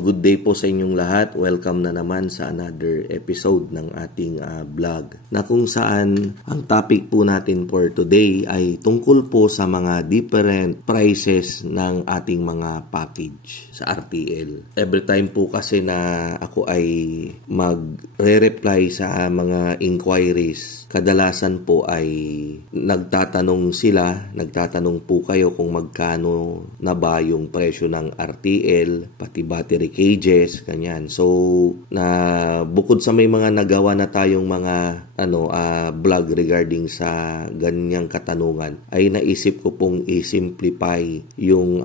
good day po sa inyong lahat. Welcome na naman sa another episode ng ating vlog na kung saan ang topic po natin for today ay tungkol po sa mga different prices ng ating mga package sa RTL. Every time po kasi na ako ay magre-reply sa mga inquiries, kadalasan po ay nagtatanong po kayo kung magkano na ba yung presyo ng RTL, pati battery cages, kanyan. So, bukod sa may mga nagawa na tayong mga vlog regarding sa ganyang katanungan, ay naisip ko pong i-simplify yung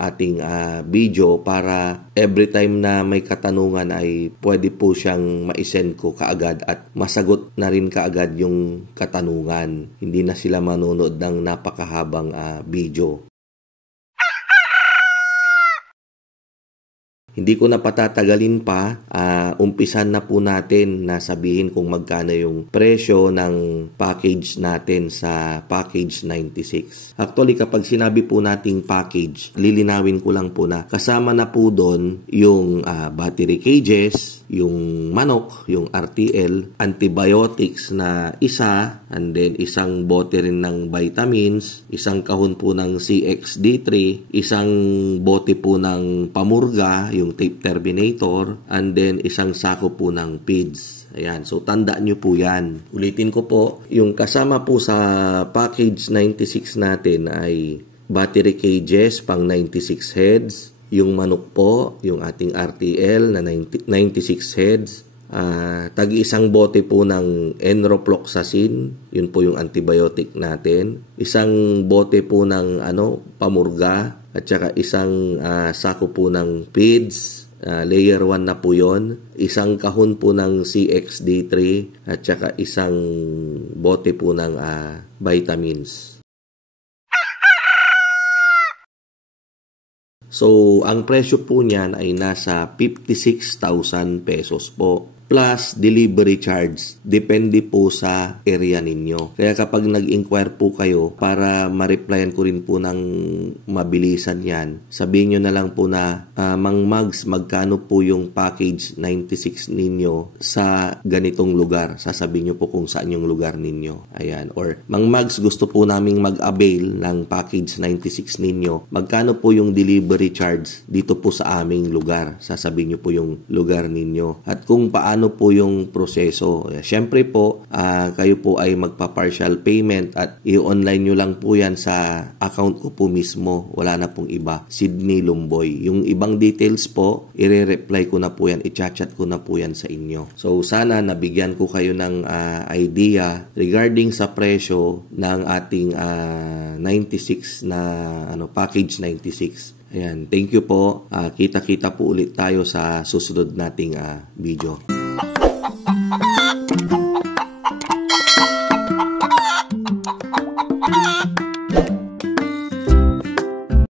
ating video para every time na may katanungan ay pwede po siyang ma-send ko kaagad at masagot na rin kaagad yung katanungan. Hindi na sila manonood ng napakahabang video. Hindi ko na patatagalin pa, umpisan na po natin na sabihin kung magkano yung presyo ng package natin sa package 96. Actually, kapag sinabi po nating package, lilinawin ko lang po na kasama na po doon yung battery cages, yung manok, yung RTL, antibiotics na isa, and then isang bote rin ng vitamins, isang kahon po ng CXD3, isang bote po ng pamurga, yung tape terminator, and then isang sako po ng PIDS. Ayan, so tandaan nyo po yan. Ulitin ko po, yung kasama po sa package 96 natin ay battery cages pang 96 heads, yung manok po, yung ating RTL na 96 heads, tagi-isang bote po ng enrofloxacin, yun po yung antibiotic natin, isang bote po ng pamurga, at saka isang sako po ng PIDS, layer 1 na po yon, isang kahon po ng CXD3, at saka isang bote po ng vitamins. So, ang presyo po niyan ay nasa 56,000 pesos po. Plus delivery charge. Depende po sa area ninyo. Kaya kapag nag-inquire po kayo, para ma-replyan ko rin po ng mabilisan yan, sabihin nyo na lang po na, Mang Mags, magkano po yung package 96 ninyo sa ganitong lugar? Sasabihin nyo po kung saan yung lugar ninyo. Ayan. Or, Mang Mags, gusto po naming mag-avail ng package 96 ninyo. Magkano po yung delivery charge dito po sa aming lugar? Sasabihin nyo po yung lugar ninyo. At kung paano po yung proseso. Siyempre po, kayo po ay magpa-partial payment at i-online nyo lang po yan sa account ko po mismo. Wala na pong iba. Sydney Lumboy. Yung ibang details po, i-reply ko na po yan, i-chat ko na po yan sa inyo. So, sana nabigyan ko kayo ng idea regarding sa presyo ng ating 96 na package 96. Ayan, thank you po. Kita-kita po ulit tayo sa susunod nating video.